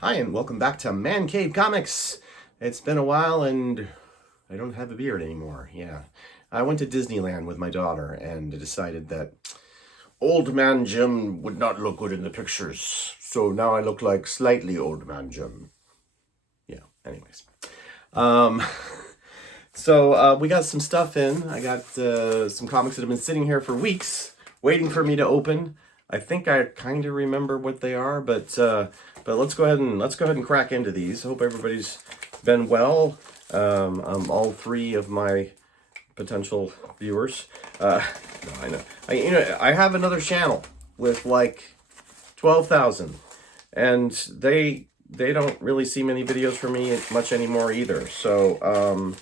Hi, and welcome back to Man Cave Comics. It's been a while, and I don't have a beard anymore. Yeah. I went to Disneyland with my daughter and decided that Old Man Jim would not look good in the pictures. So now I look like slightly Old Man Jim. Yeah, anyways. Um, we got some stuff in. I got some comics that have been sitting here for weeks, waiting for me to open. I think I kind of remember what they are, but let's go ahead and crack into these. Hope everybody's been well. All three of my potential viewers. No, I know. I have another channel with like 12,000, and they don't really see many videos from me much anymore either. So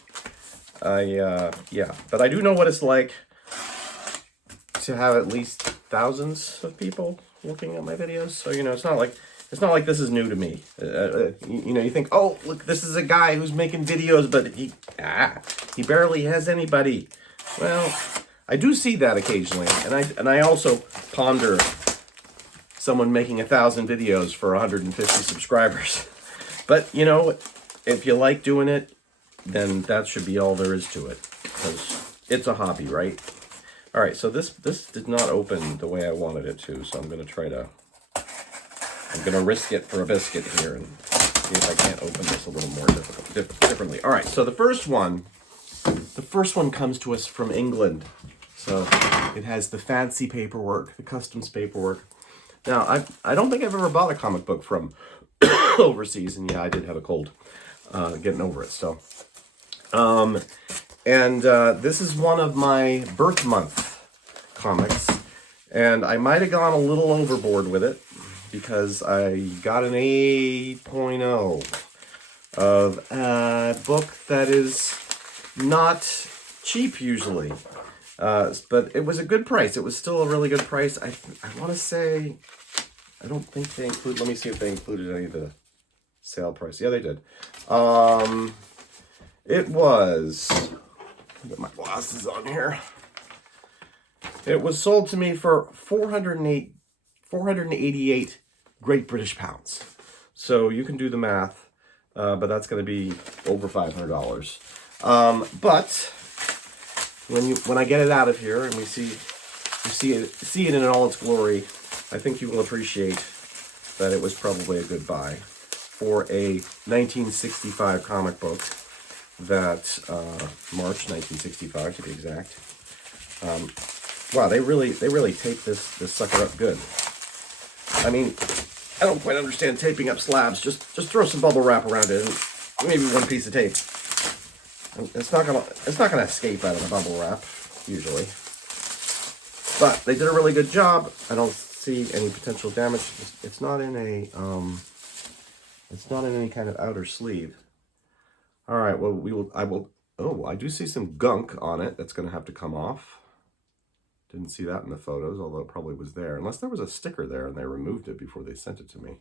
yeah, but I do know what it's like to have at least thousands of people looking at my videos. So it's not like this is new to me. You think, oh, look, this is a guy who's making videos, but he barely has anybody. Well, I do see that occasionally, and I also ponder someone making 1,000 videos for 150 subscribers. But if you like doing it, then that should be all there is to it, because it's a hobby, right? All right, so this did not open the way I wanted it to, so I'm gonna risk it for a biscuit here and see if I can't open this a little more differently. All right, so the first one comes to us from England. So it has the fancy paperwork, the customs paperwork. Now, I don't think I've ever bought a comic book from overseas, and yeah, I did have a cold getting over it. So, this is one of my birth month comics, and I might have gone a little overboard with it because I got an 8.0 of a book that is not cheap usually. But it was a good price. It was still a really good price. I want to say, I don't think they include, let me see if they included any of the sale price. Yeah, they did. It was, get my glasses on here. It was sold to me for 488 Great British pounds. So you can do the math, but that's going to be over $500. But when I get it out of here and we see it in all its glory, I think you will appreciate that it was probably a good buy for a 1965 comic book that March 1965 to be exact. Wow, they really taped this sucker up good. I mean, I don't quite understand taping up slabs. Just throw some bubble wrap around it and maybe one piece of tape. It's not gonna escape out of the bubble wrap usually. But they did a really good job. I don't see any potential damage. It's not in a it's not in any kind of outer sleeve. All right. Well, I will. Oh, I do see some gunk on it that's gonna have to come off. Didn't see that in the photos, although it probably was there. Unless there was a sticker there and they removed it before they sent it to me.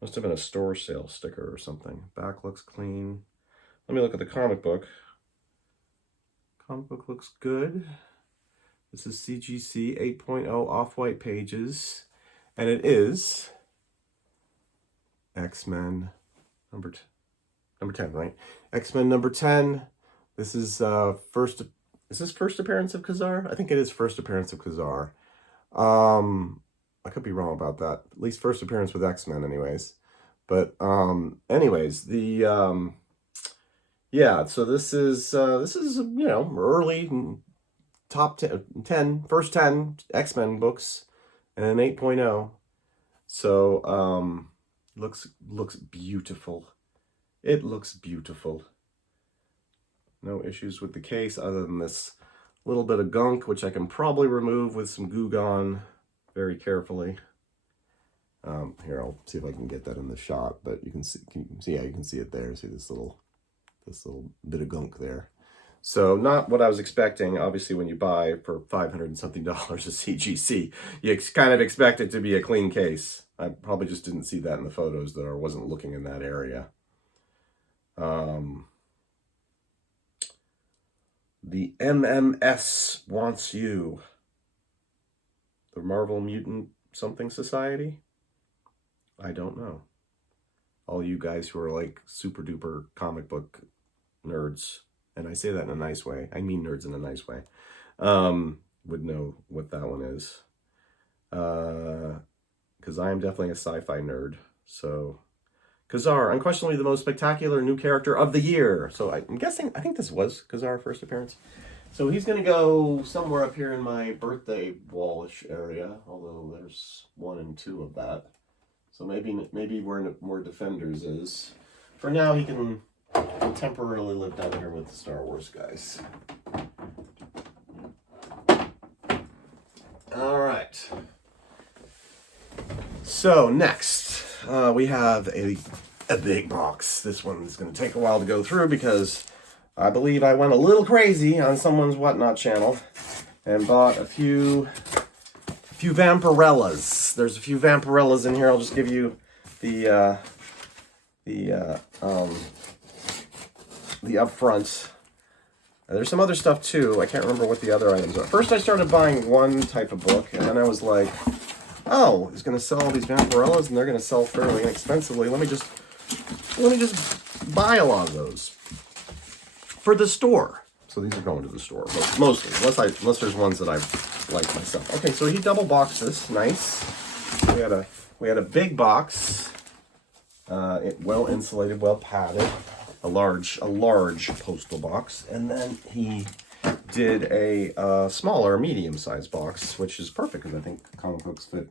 Must have been a store sale sticker or something. Back looks clean. Let me look at the comic book. Comic book looks good. This is CGC 8.0 off-white pages. And it is X-Men number 10, right? X-Men number 10. This is Is this first appearance of Ka-Zar? I think it is first appearance of Ka-Zar. I could be wrong about that. At least first appearance with X-Men anyways. But anyways, yeah, so this is early top 10 first 10 X-Men books and an 8.0. So looks beautiful. It looks beautiful. No issues with the case other than this little bit of gunk, which I can probably remove with some Goo Gone very carefully. Here, I'll see if I can get that in the shot, but you can see it there. See this little bit of gunk there. So not what I was expecting. Obviously, when you buy for $500 and something a CGC, you kind of expect it to be a clean case. I probably just didn't see that in the photos, though, or wasn't looking in that area. The MMS Wants You. The Marvel Mutant Something Society. I don't know. All you guys who are like super duper comic book nerds, and I say that in a nice way, I mean nerds in a nice way, would know what that one is. Because I am definitely a sci-fi nerd. So, Ka-Zar, unquestionably the most spectacular new character of the year. So I'm guessing, I think this was Ka-Zar's first appearance. So he's going to go somewhere up here in my birthday wallish area, although there's 1 and 2 of that. So maybe where Defenders is. For now, he can temporarily live down here with the Star Wars guys. All right. So next, we have a big box. This one is going to take a while to go through because I believe I went a little crazy on someone's Whatnot channel and bought a few Vampirellas. There's a few Vampirellas in here. I'll just give you the upfront. There's some other stuff too. I can't remember what the other items are. First I started buying one type of book, and then I was like, oh, he's gonna sell all these Vampirellas and they're gonna sell fairly inexpensively. Let me just buy a lot of those for the store. So these are going to the store, mostly, unless there's ones that I like myself. Okay, so he double boxed this, nice. We had a big box, well insulated, well padded, a large postal box, and then he did a smaller, medium-sized box, which is perfect because I think comic books fit,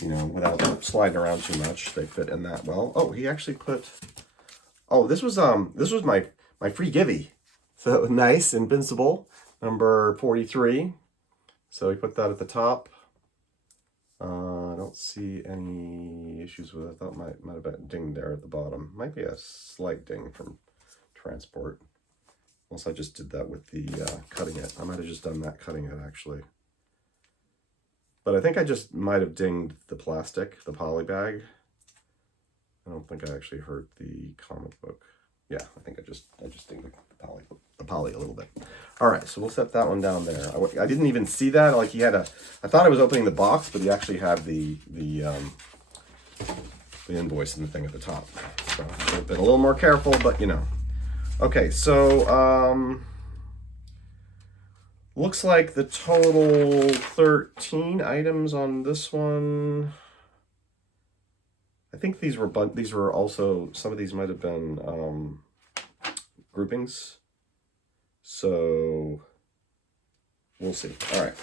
you know, without sliding around too much. They fit in that well. Oh, he actually put. Oh, this was my free givey. So nice, Invincible, number 43. So we put that at the top. I don't see any issues with it. I thought it might have been dinged there at the bottom. Might be a slight ding from transport. Unless I just did that with the cutting it. I might have just done that cutting it actually. But I think I just might have dinged the plastic, the poly bag. I don't think I actually hurt the comic book. Yeah, I think I just dinged the poly a little bit. All right, so we'll set that one down there. I didn't even see that. Like he had I thought I was opening the box, but he actually had the invoice and the thing at the top. So I should have been a little more careful, but you know. Okay, so looks like the total 13 items on this one. I think these were also, some of these might have been groupings. So we'll see. All right,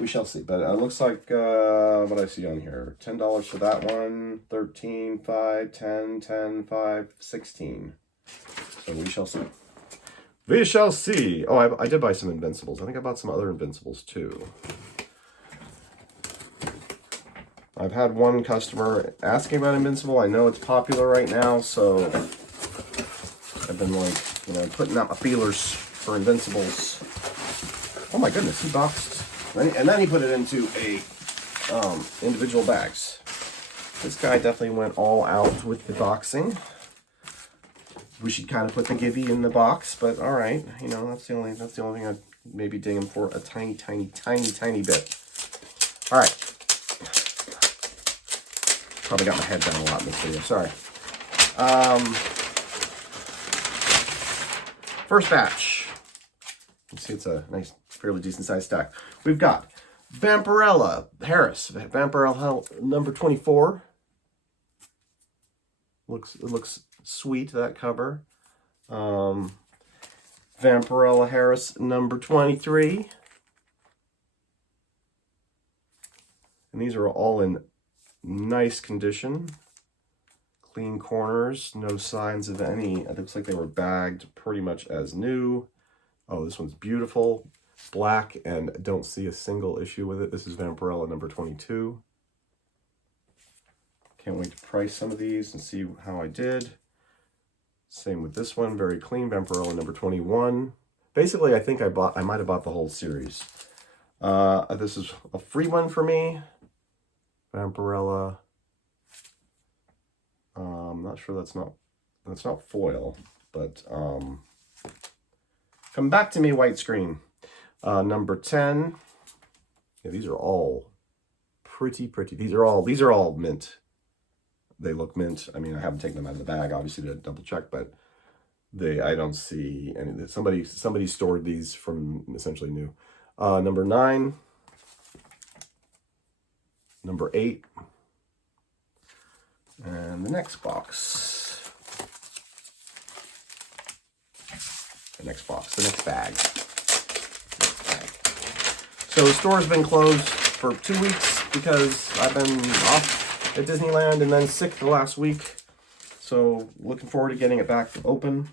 we shall see. But it looks like what I see on here: $10 for that one, 13, 5, 10, 10, 5, 16. So we shall see. We shall see. Oh, I did buy some Invincibles. I think I bought some other Invincibles too. I've had one customer asking about Invincible. I know it's popular right now, so I've been like, you know, putting out my feelers for Invincibles. Oh my goodness, he boxed, and then he put it into a individual bags. This guy definitely went all out with the boxing. We should kind of put the givey in the box, but all right, you know, that's the only thing I'd maybe ding him for a tiny bit. All right. Probably got my head down a lot in this video, sorry. First batch. You see it's a nice, fairly decent sized stack. We've got Vampirella Harris, Vampirella number 24. It looks sweet, that cover. Vampirella Harris number 23. And these are all in nice condition. Clean corners, no signs of any. It looks like they were bagged pretty much as new. Oh, this one's beautiful. Black, and don't see a single issue with it. This is Vampirella number 22. Can't wait to price some of these and see how I did. Same with this one, very clean, Vampirella number 21. Basically, I think I might have bought the whole series. This is a free one for me. Vampirella. I'm not sure that's not foil, but come back to me, white screen. Number 10. Yeah, these are all pretty. These are all mint. they look mint. I mean, I haven't taken them out of the bag, obviously, to double check, but I don't see any. Somebody stored these from essentially new. Number 9, number 8, and the next box. The next bag. So the store's been closed for 2 weeks because I've been off at Disneyland and then sick the last week. So looking forward to getting it back open.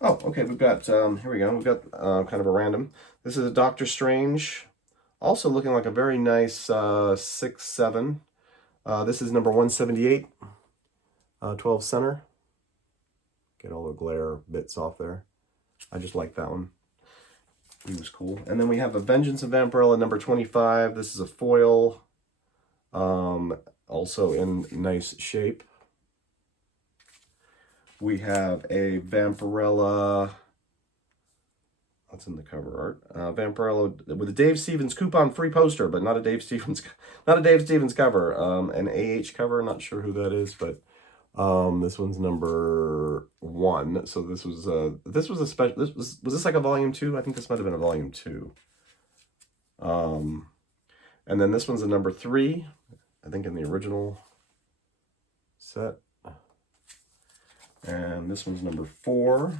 Oh, okay, we've got, here we go. We've got kind of a random. This is a Doctor Strange. Also looking like a very nice 6/7. This is number 178. 12 center. Get all the glare bits off there. I just like that one. He was cool. And then we have a Vengeance of Vampirella number 25. This is a foil. Also in nice shape. We have a Vampirella. What's in the cover art? Vampirella with a Dave Stevens coupon free poster, but not a Dave Stevens cover. An AH cover. Not sure who that is, but this one's number 1. So this was a special. Was this like a volume 2? I think this might have been a volume 2. And then this one's a number 3. I think in the original set. And this one's number 4.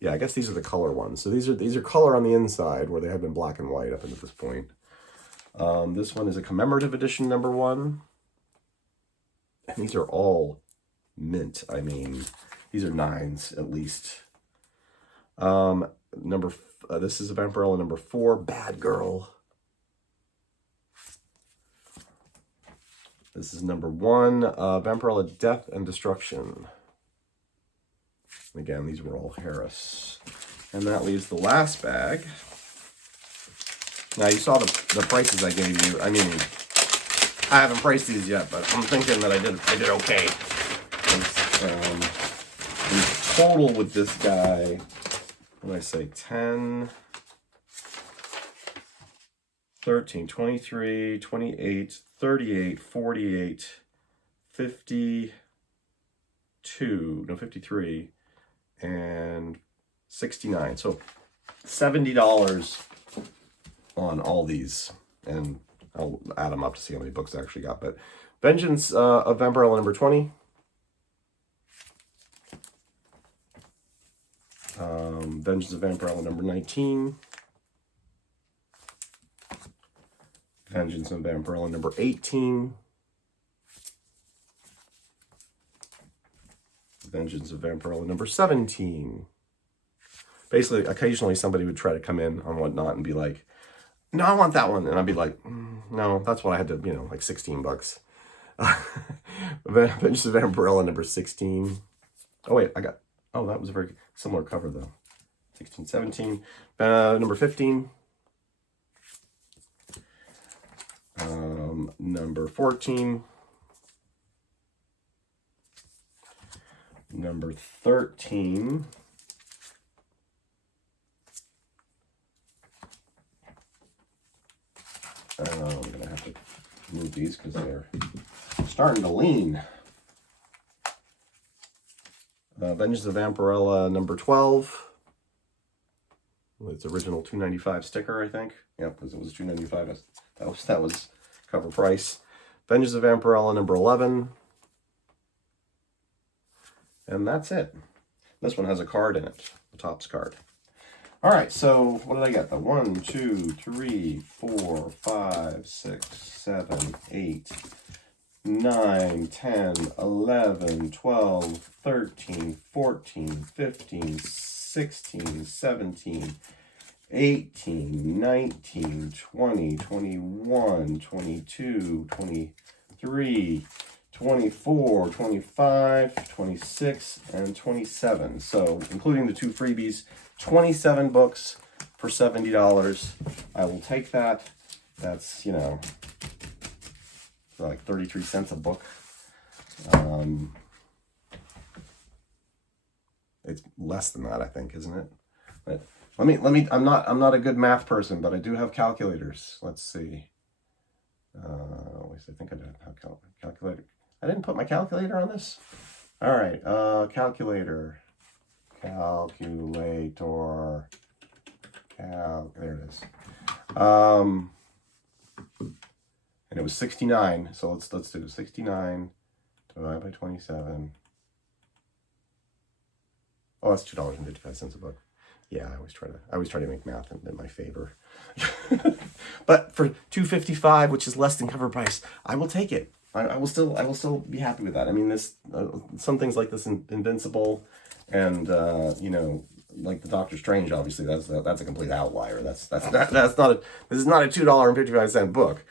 Yeah, I guess these are the color ones. So these are color on the inside where they have been black and white up until this point. This one is a commemorative edition number 1. And these are all mint. I mean, these are 9s at least. This is a Vampirella number 4, Bad Girl. This is number 1, Vampirella Death and Destruction. Again, these were all Harris. And that leaves the last bag. Now, you saw the prices I gave you. I mean, I haven't priced these yet, but I'm thinking that I did okay. In total with this guy, what did I say? 10, 13, 23, 28, 38, 48, 52, no, 53, and 69. So $70 on all these, and I'll add them up to see how many books I actually got. But Vengeance of Vampirella number 20. Vengeance of Vampirella number 19. Vengeance of Vampirella number 18. Vengeance of Vampirella number 17. Basically, occasionally somebody would try to come in on Whatnot and be like, no, I want that one. And I'd be like, no, that's what I had to, like $16. Vengeance of Vampirella number 16. Oh, wait, that was a very similar cover, though. 16, 17. Number 15. Number 14. Number 13. I'm going to have to move these because they're starting to lean. Vengeance of Vampirella number 12. Its original $2.95 sticker, I think. Yep, because it was $2.95. That was cover price. Vengeance of Vampirella number 11. And that's it. This one has a card in it, the Topps card. All right, so what did I get? The 1, 2, 3, 4, 5, 6, 7, 8, 9, 10, 11, 12, 13, 14, 15, 16, 17, 18, 19, 20, 21, 22, 23, 24, 25, 26, and 27. So, including the 2 freebies, 27 books for $70. I will take that. That's, like 33 cents a book. It's less than that, I think, isn't it? But let me. I'm not a good math person, but I do have calculators. Let's see. I think I have calculator. I didn't put my calculator on this. All right, calculator. Calculator. There it is. And it was 69. So let's do 69 divided by 27. Oh, that's $2.55 a book. Yeah, I always try to make math in my favor. But for $2.55, which is less than cover price, I will take it. I will still be happy with that. I mean, this some things like this Invincible, and you know, like the Doctor Strange. Obviously, that's a complete outlier. This is not a $2.55 book.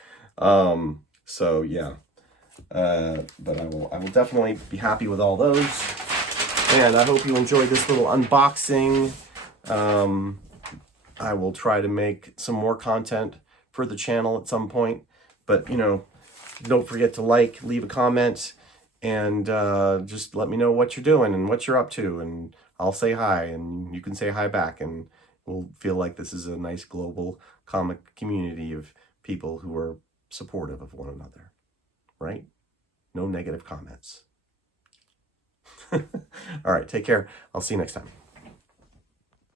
So yeah, but I will definitely be happy with all those. And I hope you enjoyed this little unboxing. I will try to make some more content for the channel at some point. But, you know, don't forget to like, leave a comment, and just let me know what you're doing and what you're up to. And I'll say hi, and you can say hi back. And we'll feel like this is a nice global comic community of people who are supportive of one another. Right? No negative comments. All right, take care. I'll see you next time.